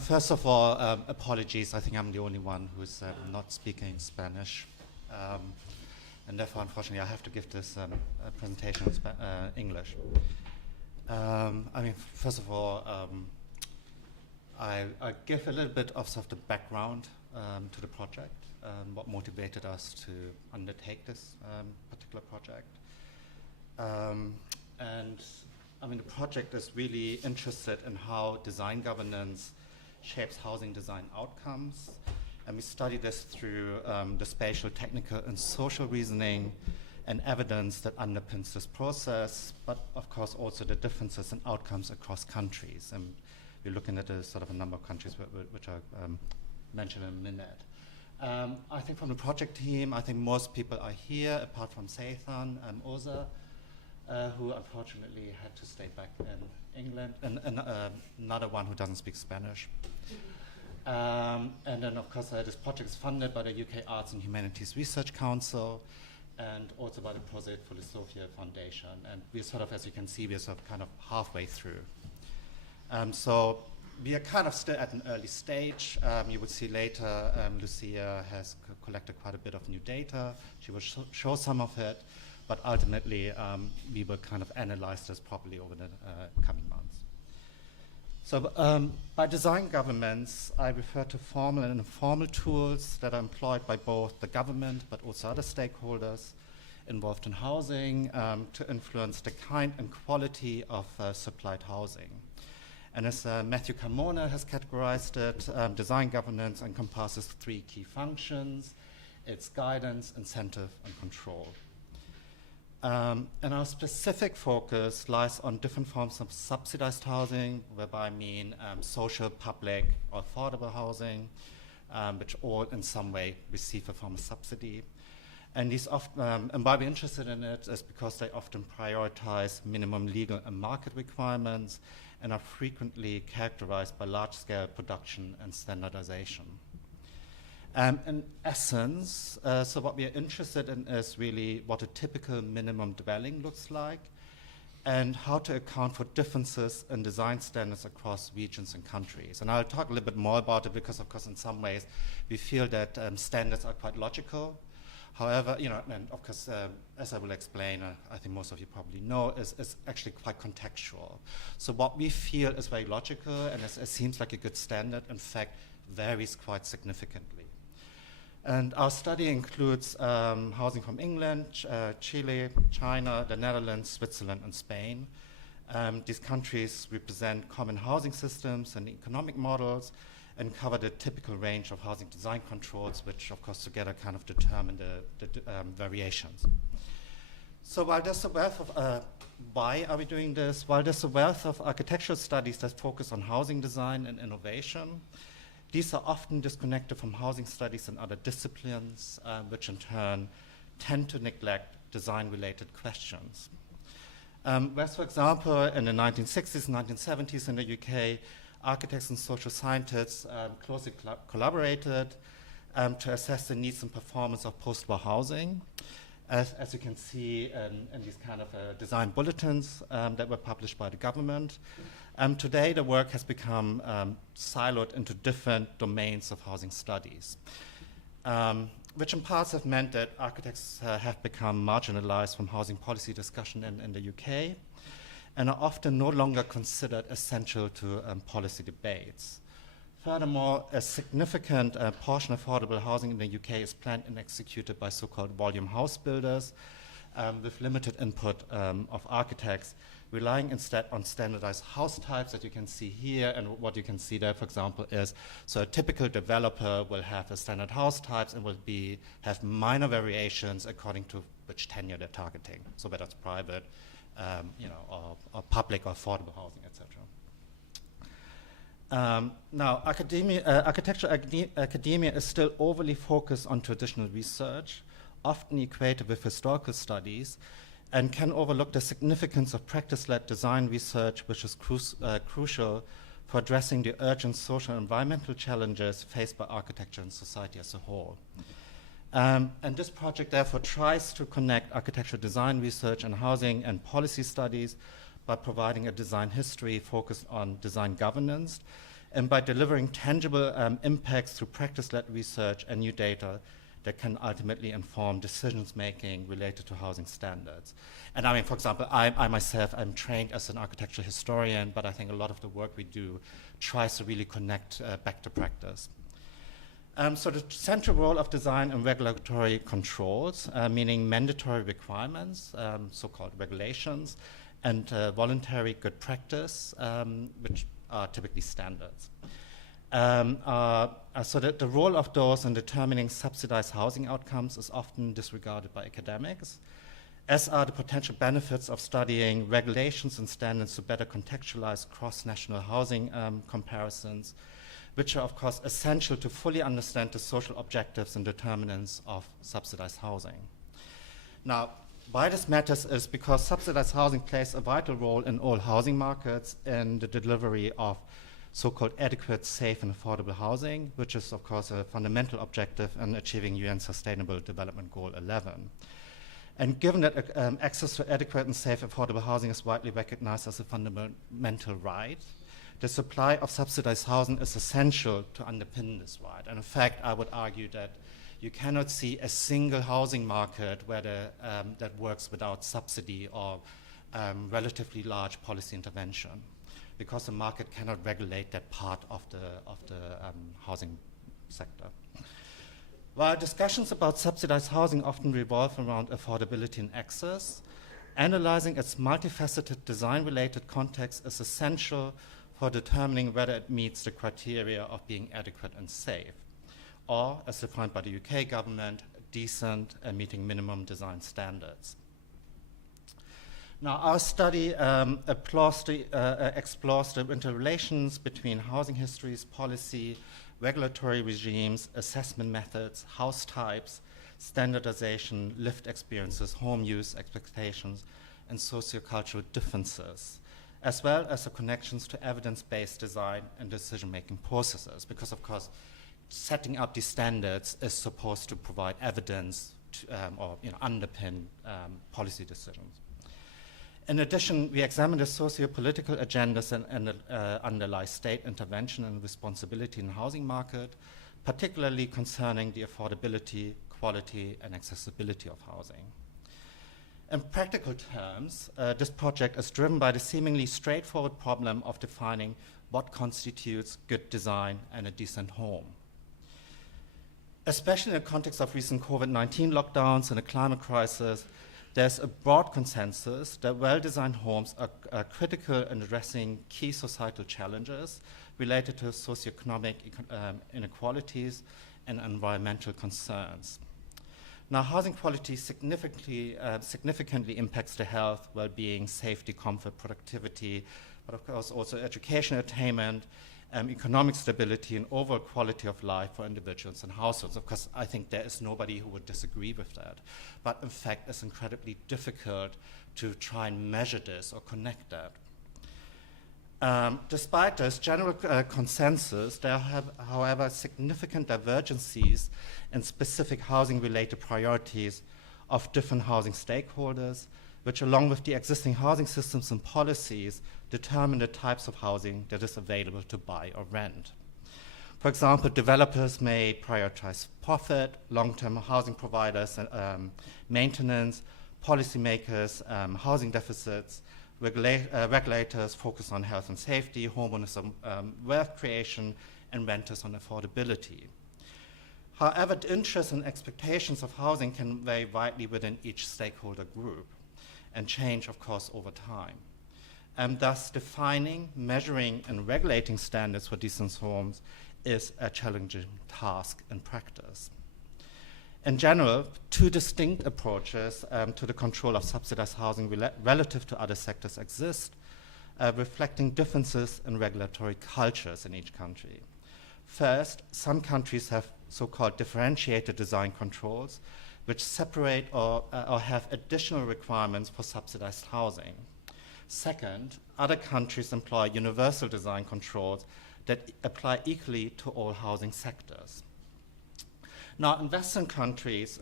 First of all, apologies. I think I'm the only one who's not speaking Spanish. And therefore, unfortunately, I have to give this presentation in English. First of all, I give a little bit of sort of the background to the project, what motivated us to undertake this particular project. The project is really interested in how design governance shapes housing design outcomes. And we study this through the spatial, technical, and social reasoning and evidence that underpins this process, but of course also the differences in outcomes across countries. And we're looking at a sort of a number of countries which I'll mention in a minute. I think from the project team, I think most people are here, apart from Sathan and Oza, who unfortunately had to stay back in England, and another one who doesn't speak Spanish. And then, of course, this project is funded by the UK Arts and Humanities Research Council and also by the Prosit Philosophia Foundation. And we're sort of, as you can see, we're sort of kind of halfway through. So we are kind of still at an early stage. You will see later, Lucia has collected quite a bit of new data. She will show some of it, but ultimately we will kind of analyze this properly over the coming months. So by design governments, I refer to formal and informal tools that are employed by both the government but also other stakeholders involved in housing to influence the kind and quality of supplied housing. And as Matthew Carmona has categorized it, design governance encompasses three key functions: it's guidance, incentive, and control. And our specific focus lies on different forms of subsidized housing, whereby I mean social, public, or affordable housing, which all in some way receive a form of subsidy. And these often, and why we're interested in it is because they often prioritize minimum legal and market requirements and are frequently characterized by large-scale production and standardization. In essence, so what we are interested in is really what a typical minimum dwelling looks like and how to account for differences in design standards across regions and countries. And I'll talk a little bit more about it because, of course, in some ways we feel that standards are quite logical. However, and of course, as I will explain, I think most of you probably know, is actually quite contextual. So what we feel is very logical and it seems like a good standard, in fact, varies quite significantly. And our study includes housing from England, Chile, China, the Netherlands, Switzerland, and Spain. These countries represent common housing systems and economic models and cover the typical range of housing design controls, which of course together kind of determine the variations. So while there's a wealth of, why are we doing this? While there's a wealth of architectural studies that focus on housing design and innovation, these are often disconnected from housing studies and other disciplines, which in turn tend to neglect design-related questions. Whereas, for example, in the 1960s and 1970s in the UK, architects and social scientists closely collaborated to assess the needs and performance of post-war housing. As you can see in these kind of design bulletins that were published by the government. Today, the work has become siloed into different domains of housing studies, which in parts have meant that architects have become marginalized from housing policy discussion in the UK and are often no longer considered essential to policy debates. Furthermore, a significant portion of affordable housing in the UK is planned and executed by so-called volume house builders with limited input of architects, relying instead on standardized house types that you can see here. And what you can see there, for example, is so a typical developer will have a standard house types and will have minor variations according to which tenure they're targeting. So whether it's private, or public or affordable housing, etc. Now, architectural academia is still overly focused on traditional research, often equated with historical studies, and can overlook the significance of practice-led design research, which is crucial for addressing the urgent social and environmental challenges faced by architecture and society as a whole. And this project therefore tries to connect architectural design research and housing and policy studies by providing a design history focused on design governance and by delivering tangible impacts through practice-led research and new data that can ultimately inform decisions-making related to housing standards. And I mean, for example, I myself, I'm trained as an architectural historian, but I think a lot of the work we do tries to really connect back to practice. So the central role of design and regulatory controls, meaning mandatory requirements, so-called regulations, and voluntary good practice, which are typically standards. So that the role of those in determining subsidized housing outcomes is often disregarded by academics, as are the potential benefits of studying regulations and standards to better contextualize cross-national housing comparisons, which are, of course, essential to fully understand the social objectives and determinants of subsidized housing. Now, why this matters is because subsidized housing plays a vital role in all housing markets in the delivery of so-called adequate, safe, and affordable housing, which is, of course, a fundamental objective in achieving UN Sustainable Development Goal 11. And given that access to adequate and safe, affordable housing is widely recognized as a fundamental right, the supply of subsidized housing is essential to underpin this right. And in fact, I would argue that you cannot see a single housing market where that works without subsidy or relatively large policy intervention, because the market cannot regulate that part of the housing sector. While discussions about subsidized housing often revolve around affordability and access, analyzing its multifaceted design-related context is essential for determining whether it meets the criteria of being adequate and safe, or, as defined by the UK government, decent and meeting minimum design standards. Now, our study explores the interrelations between housing histories, policy, regulatory regimes, assessment methods, house types, standardization, lived experiences, home use expectations, and sociocultural differences, as well as the connections to evidence-based design and decision-making processes, because, of course, setting up these standards is supposed to provide evidence to, or underpin policy decisions. In addition, we examine the socio-political agendas and underlie state intervention and responsibility in the housing market, particularly concerning the affordability, quality, and accessibility of housing. In practical terms, this project is driven by the seemingly straightforward problem of defining what constitutes good design and a decent home. Especially in the context of recent COVID-19 lockdowns and the climate crisis, there's a broad consensus that well-designed homes are critical in addressing key societal challenges related to socioeconomic inequalities and environmental concerns. Now, housing quality significantly impacts the health, well-being, safety, comfort, productivity, but of course also education attainment, economic stability, and overall quality of life for individuals and households. Of course, I think there is nobody who would disagree with that. But in fact, it's incredibly difficult to try and measure this or connect that. Despite this general consensus, there have, however, significant divergencies in specific housing-related priorities of different housing stakeholders, which, along with the existing housing systems and policies, determine the types of housing that is available to buy or rent. For example, developers may prioritize profit, long-term housing providers, maintenance, policymakers, housing deficits, regulators focus on health and safety, homeowners on wealth creation, and renters on affordability. However, the interests and expectations of housing can vary widely within each stakeholder group and change, of course, over time. And thus, defining, measuring, and regulating standards for decent homes is a challenging task in practice. In general, two distinct approaches to the control of subsidized housing relative to other sectors exist, reflecting differences in regulatory cultures in each country. First, some countries have so-called differentiated design controls, which separate or have additional requirements for subsidized housing. Second, other countries employ universal design controls that apply equally to all housing sectors. Now, in Western countries,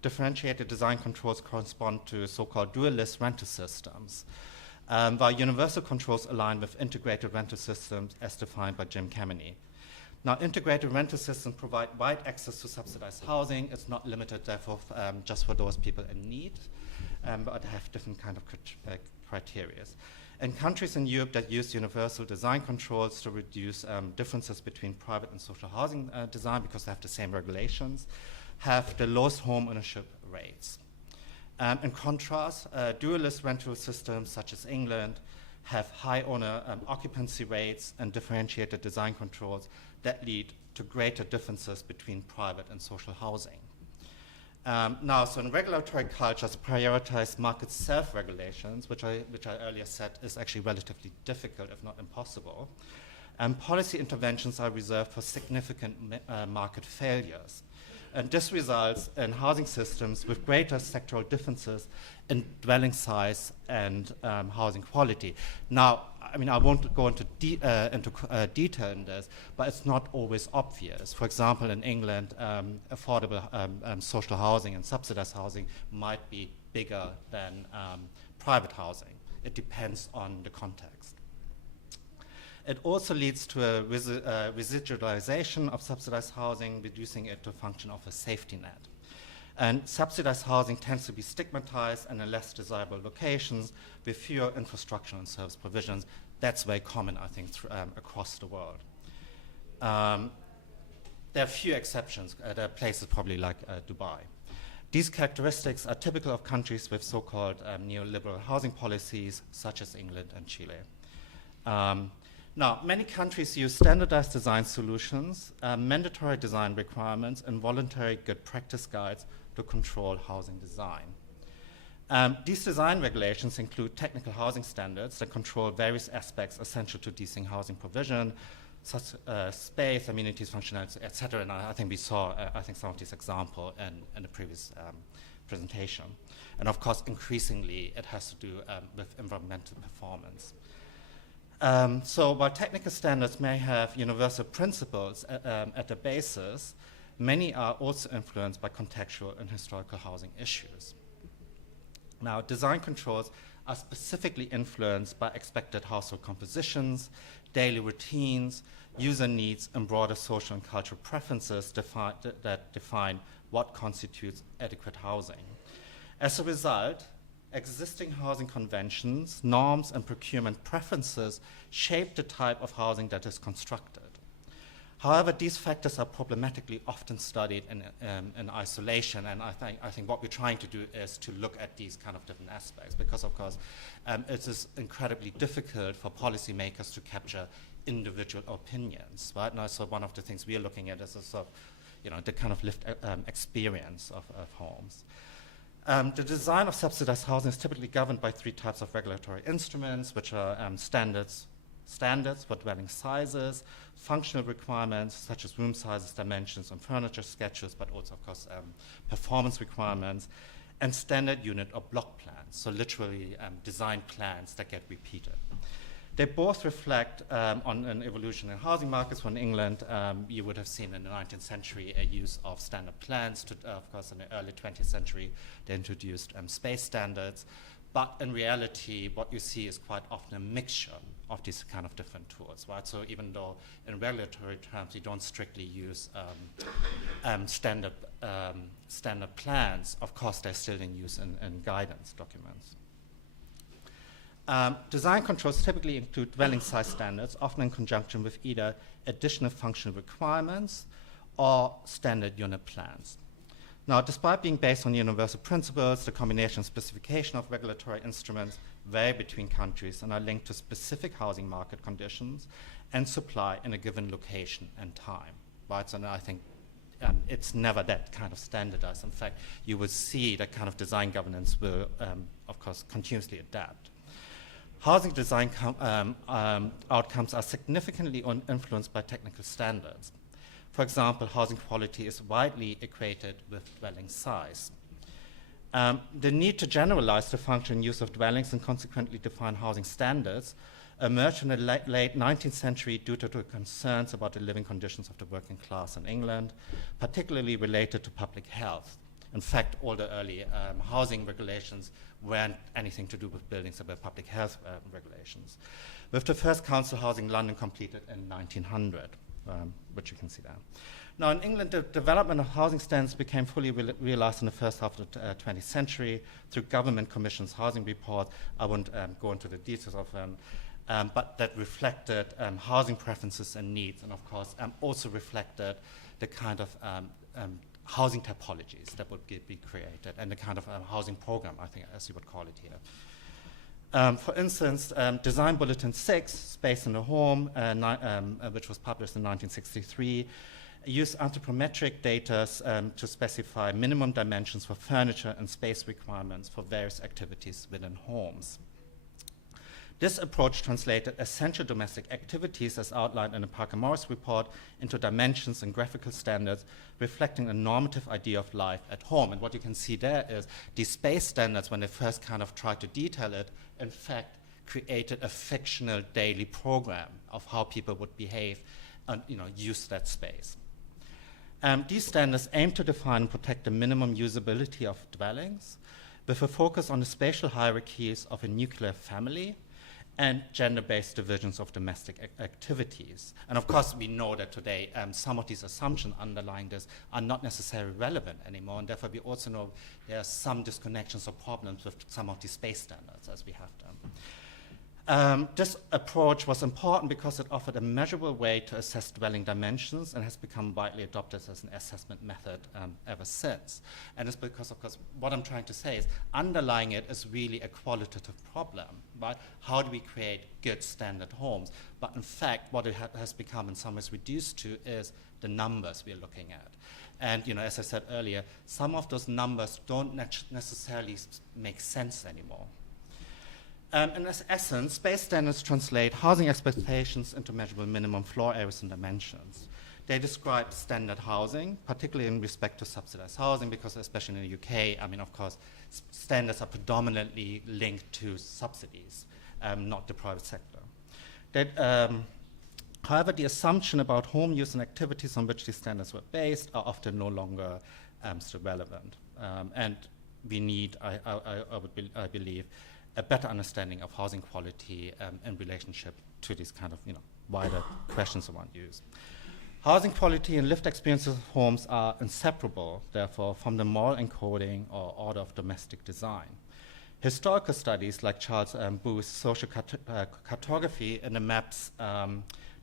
differentiated design controls correspond to so-called dualist rental systems, while universal controls align with integrated rental systems as defined by Jim Kameny. Now, integrated rental systems provide wide access to subsidized housing. It's not limited, therefore, just for those people in need, but have different kind of criteria. In countries in Europe that use universal design controls to reduce differences between private and social housing design, because they have the same regulations, have the lowest home ownership rates. In contrast, dualist rental systems such as England have high owner occupancy rates and differentiated design controls that lead to greater differences between private and social housing. Now, so in regulatory cultures, prioritize market self-regulations, which I earlier said is actually relatively difficult, if not impossible. Policy interventions are reserved for significant market failures. And this results in housing systems with greater sectoral differences in dwelling size and housing quality. Now, I mean, I won't go into detail in this, but it's not always obvious. For example, in England, affordable social housing and subsidized housing might be bigger than private housing. It depends on the context. It also leads to a residualization of subsidized housing, reducing it to a function of a safety net. And subsidized housing tends to be stigmatized and in less desirable locations with fewer infrastructure and service provisions. That's very common, I think, across the world. There are few exceptions. There are places probably like Dubai. These characteristics are typical of countries with so-called neoliberal housing policies, such as England and Chile. Now, many countries use standardized design solutions, mandatory design requirements, and voluntary good practice guides to control housing design. These design regulations include technical housing standards that control various aspects essential to decent housing provision, such as space, amenities, functionality, etc. And I think we saw, some of these examples in the previous presentation. And of course, increasingly, it has to do with environmental performance. So while technical standards may have universal principles at the basis, many are also influenced by contextual and historical housing issues. Now, design controls are specifically influenced by expected household compositions, daily routines, user needs, and broader social and cultural preferences that define what constitutes adequate housing. As a result, existing housing conventions, norms, and procurement preferences shape the type of housing that is constructed. However, these factors are problematically often studied in isolation, and I think what we're trying to do is to look at these kind of different aspects, because of course it is incredibly difficult for policymakers to capture individual opinions, right? Now, so one of the things we are looking at is a sort of, the kind of lived experience of homes. The design of subsidized housing is typically governed by three types of regulatory instruments, which are standards for dwelling sizes, functional requirements such as room sizes, dimensions, and furniture schedules, but also, of course, performance requirements, and standard unit or block plans, so literally design plans that get repeated. They both reflect on an evolution in housing markets. From England, you would have seen in the 19th century a use of standard plans. Of course, in the early 20th century, they introduced space standards. But in reality, what you see is quite often a mixture of these kind of different tools, right? So even though in regulatory terms you don't strictly use standard plans, of course they're still in use in guidance documents. Design controls typically include dwelling size standards, often in conjunction with either additional functional requirements or standard unit plans. Now, despite being based on universal principles, the combination and specification of regulatory instruments vary between countries and are linked to specific housing market conditions and supply in a given location and time, right? So I think it's never that kind of standardized. In fact, you will see that kind of design governance will, of course, continuously adapt. Housing design outcomes are significantly influenced by technical standards. For example, housing quality is widely equated with dwelling size. The need to generalize the function and use of dwellings and consequently define housing standards emerged in the late 19th century due to the concerns about the living conditions of the working class in England, particularly related to public health. In fact, all the early housing regulations weren't anything to do with buildings, they were public health regulations. With the first council housing London completed in 1900, which you can see there. Now, in England, the development of housing standards became fully realized in the first half of the 20th century through government commissions, housing reports. I won't go into the details of them, but that reflected housing preferences and needs, and of course also reflected the kind of housing typologies that would be created, and the kind of housing program, I think, as you would call it here. For instance, Design Bulletin 6, Space in the Home, which was published in 1963, used anthropometric data to specify minimum dimensions for furniture and space requirements for various activities within homes. This approach translated essential domestic activities, as outlined in the Parker-Morris report, into dimensions and graphical standards reflecting a normative idea of life at home. And what you can see there is these space standards, when they first kind of tried to detail it, in fact created a fictional daily program of how people would behave and use that space. These standards aim to define and protect the minimum usability of dwellings, with a focus on the spatial hierarchies of a nuclear family and gender-based divisions of domestic activities. And of course, we know that today some of these assumptions underlying this are not necessarily relevant anymore, and therefore we also know there are some disconnections or problems with some of these space standards as we have them. This approach was important because it offered a measurable way to assess dwelling dimensions and has become widely adopted as an assessment method ever since. And it's because, of course, what I'm trying to say is underlying it is really a qualitative problem, right? How do we create good standard homes? But in fact, what it has become in some ways reduced to is the numbers we're looking at. And as I said earlier, some of those numbers don't necessarily make sense anymore. In essence, space standards translate housing expectations into measurable minimum floor areas and dimensions. They describe standard housing, particularly in respect to subsidized housing, because especially in the UK, of course, standards are predominantly linked to subsidies, not the private sector. However, the assumption about home use and activities on which these standards were based are often no longer still relevant. And we need, I believe, a better understanding of housing quality in relationship to these kind of wider questions around use. Housing quality and lived experiences of homes are inseparable, therefore, from the moral encoding or order of domestic design. Historical studies like Charles Booth's social cartography in the maps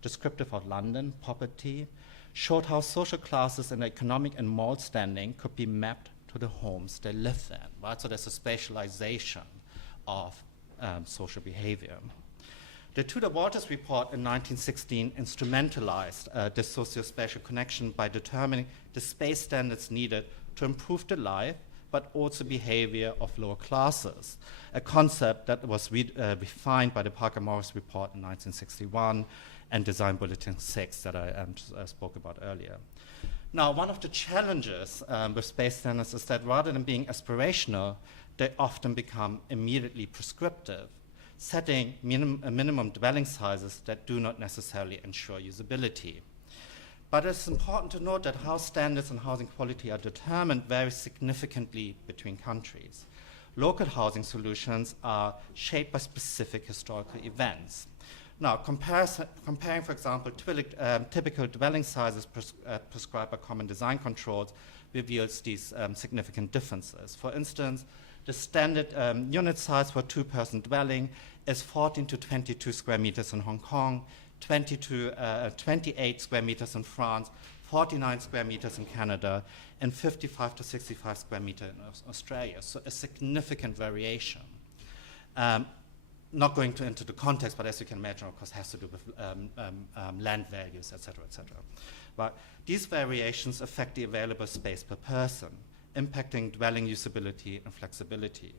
descriptive of London poverty showed how social classes and economic and moral standing could be mapped to the homes they live in, right? So there's a spatialization of social behavior. The Tudor Walters report in 1916 instrumentalized this socio-spatial connection by determining the space standards needed to improve the life, but also behavior of lower classes, a concept that was refined by the Parker-Morris report in 1961 and Design Bulletin 6 that I spoke about earlier. Now, one of the challenges with space standards is that rather than being aspirational, they often become immediately prescriptive, setting minimum dwelling sizes that do not necessarily ensure usability. But it's important to note that how standards and housing quality are determined varies significantly between countries. Local housing solutions are shaped by specific historical events. Now, comparing, for example, typical dwelling sizes prescribed by common design controls reveals these significant differences. For instance, the standard unit size for a two-person dwelling is 14 to 22 square meters in Hong Kong, 20 to 28 square meters in France, 49 square meters in Canada, and 55 to 65 square meters in Australia. So a significant variation. Not going into the context, but as you can imagine, of course, has to do with land values, et cetera, et cetera. But these variations affect the available space per person, impacting dwelling usability and flexibility.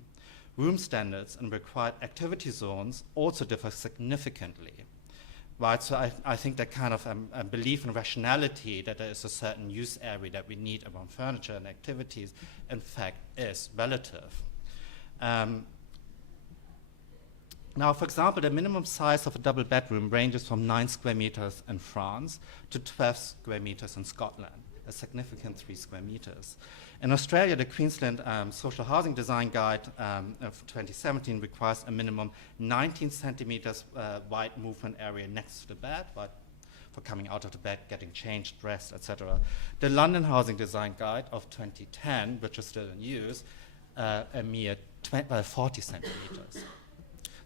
Room standards and required activity zones also differ significantly. Right, so I think that kind of belief in rationality that there is a certain use area that we need around furniture and activities, in fact, is relative. Now, for example, the minimum size of a double bedroom ranges from 9 square meters in France to 12 square meters in Scotland. a significant 3 square meters. In Australia, the Queensland Social Housing Design Guide of 2017 requires a minimum 19 centimeters wide movement area next to the bed, but for coming out of the bed, getting changed, dressed, etc. The London Housing Design Guide of 2010, which is still in use, a mere 40 centimeters.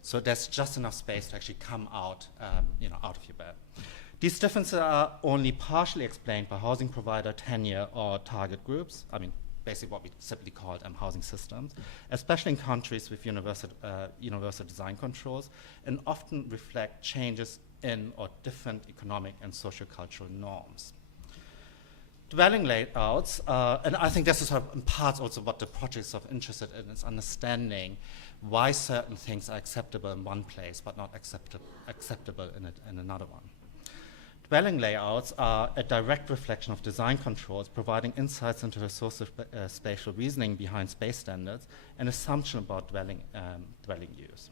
So there's just enough space to actually come out, out of your bed. These differences are only partially explained by housing provider tenure or target groups. I mean, basically what we simply call housing systems, especially in countries with universal design controls, and often reflect changes in or different economic and socio-cultural norms. Dwelling layouts, and I think this is in parts also what the project is interested in, is understanding why certain things are acceptable in one place but not acceptable in another one. Dwelling layouts are a direct reflection of design controls, providing insights into the socio-spatial reasoning behind space standards and assumption about dwelling use.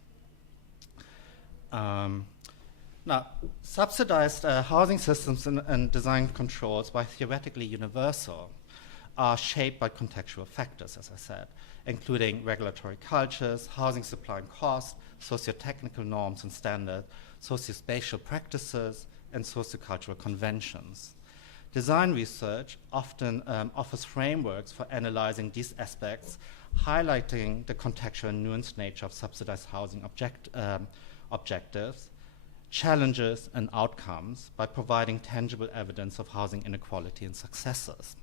Now, subsidized housing systems and design controls, while theoretically universal, are shaped by contextual factors, as I said, including regulatory cultures, housing supply and cost, socio-technical norms and standards, socio-spatial practices, and sociocultural conventions. Design research often offers frameworks for analyzing these aspects, highlighting the contextual and nuanced nature of subsidized housing objectives, challenges, and outcomes by providing tangible evidence of housing inequality and successes.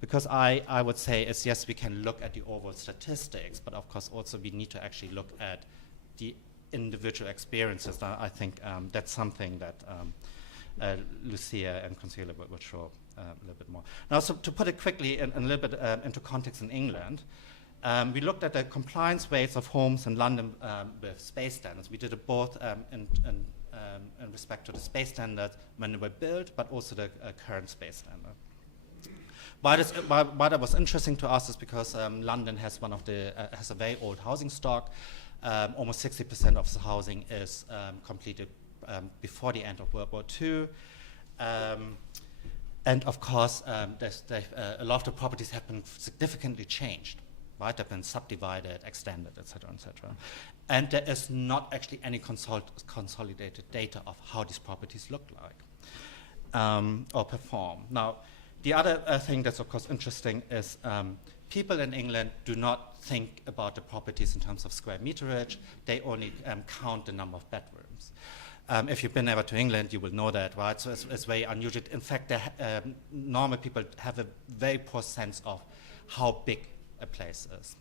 Because I would say is, yes, we can look at the overall statistics, but of course also we need to actually look at the individual experiences. I think that's something that Lucia and Consuela will show a little bit more. Now, so to put it quickly and a little bit into context in England, we looked at the compliance rates of homes in London with space standards. We did it both in respect to the space standards when they were built, but also the current space standard. Why that was interesting to us is because London has has a very old housing stock. Almost 60% of the housing is completed before the end of World War II. And of course, a lot of the properties have been significantly changed, right? They've been subdivided, extended, et cetera, et cetera. And there is not actually any consolidated data of how these properties look like or perform. Now, the other thing that's of course interesting is people in England do not think about the properties in terms of square meterage. They only count the number of bedrooms. If you've been ever to England, you will know that, right? So it's very unusual. In fact, normal people have a very poor sense of how big a place is.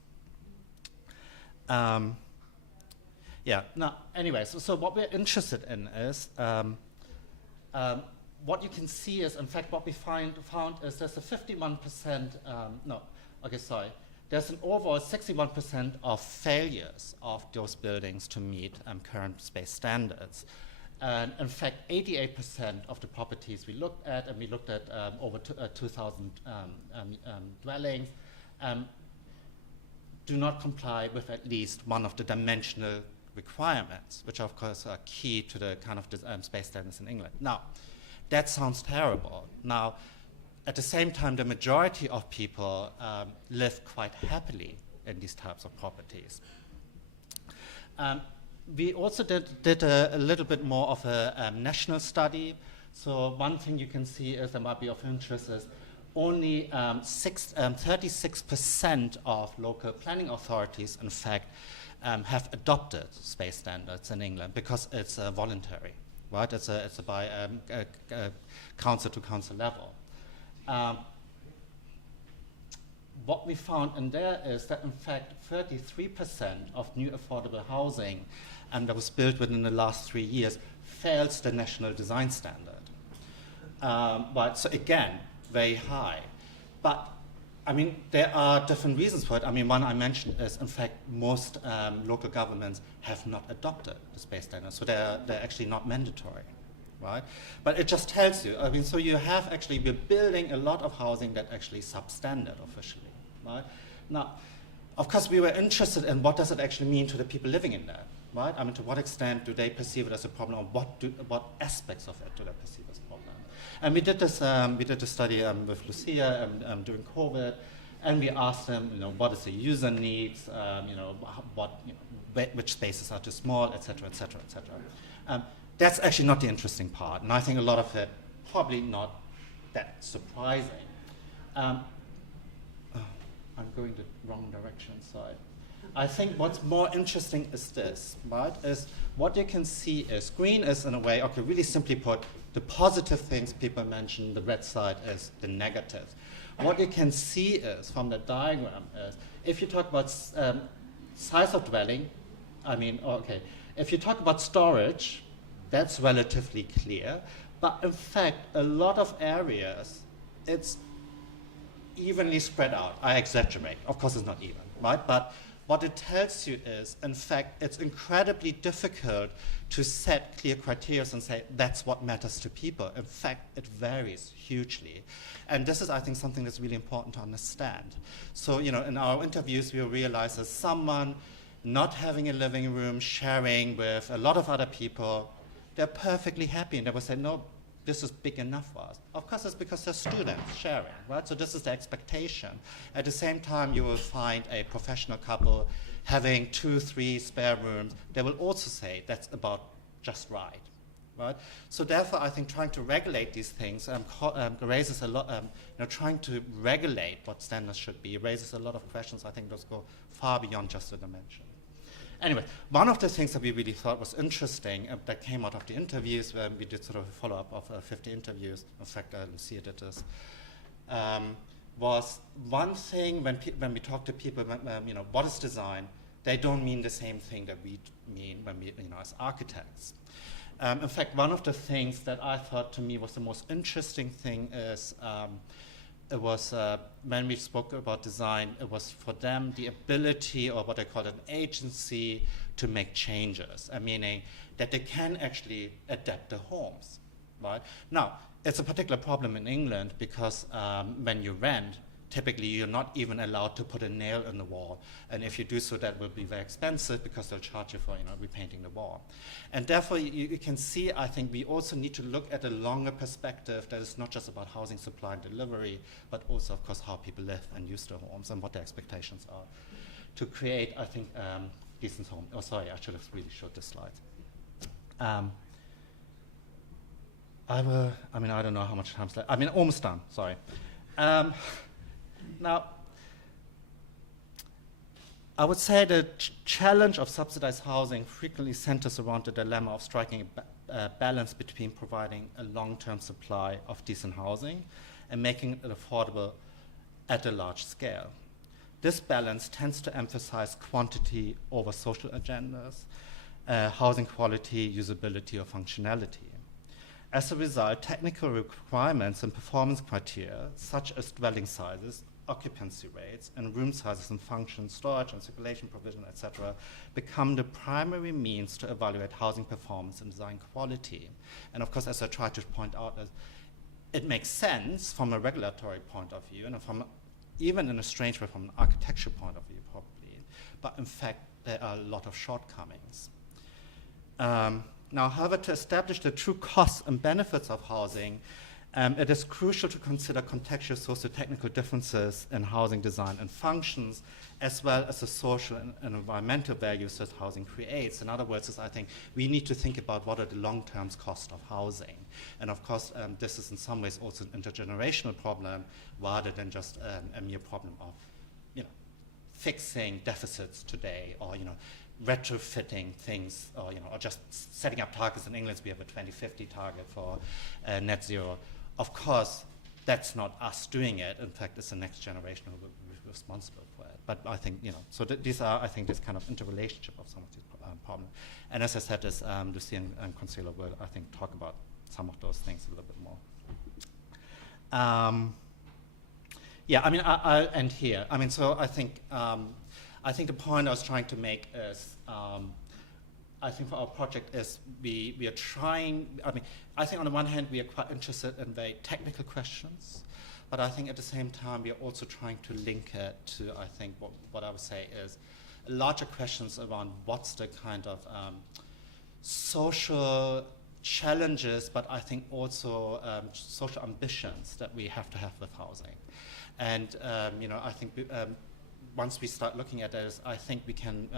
Yeah, now, anyway, so what we're interested in is, what you can see is, in fact, what we found is there's a 51%, there's an overall 61% of failures of those buildings to meet current space standards. And in fact, 88% of the properties we looked at, and we looked at over 2,000 dwellings, do not comply with at least one of the dimensional requirements, which of course are key to the kind of space standards in England. Now, that sounds terrible. Now, at the same time, the majority of people live quite happily in these types of properties. We also did a little bit more of a national study. So one thing you can see is that might be of interest is only 36% of local planning authorities, in fact, have adopted space standards in England because it's voluntary, right? It's by council to council level. What we found in there is that, in fact, 33% of new affordable housing that was built within the last 3 years fails the national design standard. But so again, very high. But I mean, there are different reasons for it. I mean, one I mentioned is, in fact, most local governments have not adopted the space standard, so they're actually not mandatory, right? But it just tells you. I mean, so you have actually, we're building a lot of housing that actually is substandard officially, right? Now, of course, we were interested in what does it actually mean to the people living in there, right? I mean, to what extent do they perceive it as a problem, or what aspects of it do they perceive as a problem? And we did this study with Lucia during COVID, and we asked them, what is the user needs, which spaces are too small, et cetera, et cetera, et cetera. That's actually not the interesting part, and I think a lot of it probably not that surprising. I'm going the wrong direction, sorry. I think what's more interesting is this, right? Is what you can see is green is, in a way, okay, really simply put, the positive things people mention, the red side is the negative. What you can see is, from the diagram, is if you talk about size of dwelling, if you talk about storage, that's relatively clear. But in fact, a lot of areas, it's evenly spread out. I exaggerate. Of course, it's not even, right? But what it tells you is, in fact, it's incredibly difficult to set clear criteria and say that's what matters to people. In fact, it varies hugely. And this is, I think, something that's really important to understand. So, in our interviews, we realize that someone not having a living room, sharing with a lot of other people, they're perfectly happy, and they will say, no, this is big enough for us. Of course, it's because they're students sharing, right? So this is the expectation. At the same time, you will find a professional couple having 2, 3 spare rooms. They will also say that's about just right? So therefore, I think trying to regulate these things raises a lot, trying to regulate what standards should be raises a lot of questions. I think those go far beyond just the dimension. Anyway, one of the things that we really thought was interesting that came out of the interviews, when we did sort of a follow-up of 50 interviews, in fact, Lucia did this, was one thing when we talk to people, what is design, they don't mean the same thing that we mean when we, as architects. In fact, one of the things that I thought to me was the most interesting thing is it was when we spoke about design, it was for them the ability, or what I call an agency, to make changes, meaning that they can actually adapt the homes, right? Now, it's a particular problem in England because when you rent, typically you're not even allowed to put a nail in the wall. And if you do so, that will be very expensive because they'll charge you for repainting the wall. And therefore, you can see, I think we also need to look at a longer perspective that is not just about housing supply and delivery, but also, of course, how people live and use their homes and what their expectations are to create, I think, decent homes. Oh, sorry, I should have really showed this slide. I don't know how much time's left. Almost done, sorry. Now, I would say the challenge of subsidized housing frequently centers around the dilemma of striking a balance between providing a long-term supply of decent housing and making it affordable at a large scale. This balance tends to emphasize quantity over social agendas, housing quality, usability, or functionality. As a result, technical requirements and performance criteria, such as dwelling sizes, occupancy rates, and room sizes and functions, storage and circulation provision, etc., become the primary means to evaluate housing performance and design quality. And of course, as I tried to point out, it makes sense from a regulatory point of view, and even in a strange way from an architecture point of view, probably. But in fact, there are a lot of shortcomings. Now, however, to establish the true costs and benefits of housing, it is crucial to consider contextual socio-technical differences in housing design and functions, as well as the social and environmental values that housing creates. In other words, I think we need to think about what are the long-term costs of housing. And of course, this is in some ways also an intergenerational problem, rather than just a mere problem of fixing deficits today, or retrofitting things, or just setting up targets. In England, we have a 2050 target for net zero. Of course, that's not us doing it. In fact, it's the next generation who will be responsible for it. But I think, so these are, I think, this kind of interrelationship of some of these problems. And as I said, this Lucy and Consuelo will, I think, talk about some of those things a little bit more. I'll end here. So I think the point I was trying to make is, I think for our project is we are trying, I think on the one hand we are quite interested in very technical questions, but I think at the same time we are also trying to link it to, I think, what I would say is larger questions around what's the kind of social challenges, but I think also social ambitions that we have to have with housing. And I think once we start looking at this, I think we can.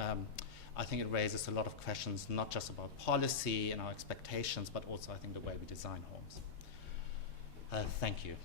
I think it raises a lot of questions, not just about policy and our expectations, but also I think the way we design homes. Thank you.